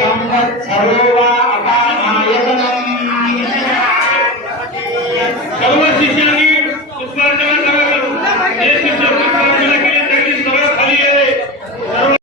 సంవత్సరో వా అపానాయతనం.